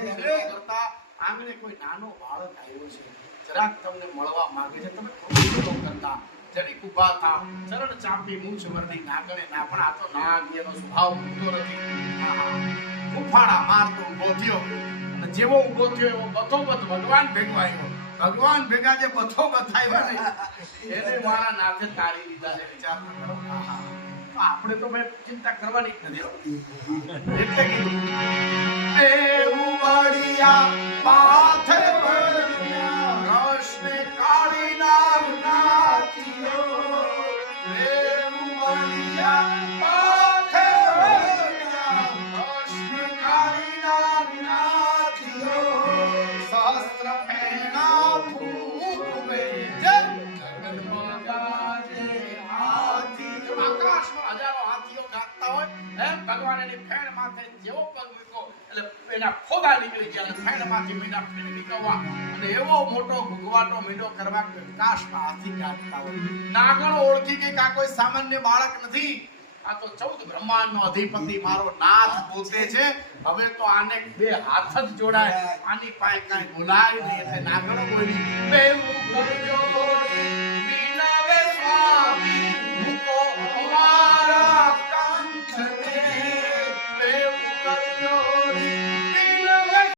કરતા આંગણે કોઈ નાનો બાળક આવ્યો છે, જરાક તમને મળવા માંગે છે, તમે થોડું કરતા જરીક ઊભા થા, ચરણ ચાપી મૂછ વરણી નાગણે ના, પણ આ તો નાગ એનો સ્વભાવ મૂકતો નથી. ઉફાળા મારતો ઊભો થયો અને જેવો ઊભો થયો એવો બથોબથ ભગવાન ભેગો આવ્યો. ભગવાન ભેગા જે બથોબથ આવ્યા ને એને મારા નાથે તારી દીધા છે. વિચાર કરો. આપણે તો ભાઈ ચિંતા કરવાની જ નથી. એટલે કીધું એ ઉમળિયા માથે પડ્યા કૃષ્ણ કાળી નામ નાચિયો. એ ઉમળિયા માથે પડ્યા કૃષ્ણ કાળી નામ નાચિયો. સહસ્ત્ર ફેણા ફૂટવે જગન્માં ગાજે હાથી. આકાશમાં હજારો હાથીઓ ગાતા હોય એમ ભગવાન એની ફેણ માથે જેવો પગ મૂક્યો એટલે એના ફોદા નીકળી ગયા, ફેણ માંથી મીંડા ફેણ નીકળવા અને એવો મોટો ગુગવાટો મીંડો કરવા કે આકાશમાં હાથી ગાતા હોય. નાગણો ઓળખી કે આ કોઈ સામાન્ય બાળક નથી, આ તો 14 બ્રહ્માંડનો અધિપતિ મારો નાથ પોતે છે. હવે તો આને બે હાથ જ જોડાય, આની પાસે કાંઈ બોલાય નહીં. એટલે નાગણો બોલી બેઉ કરજો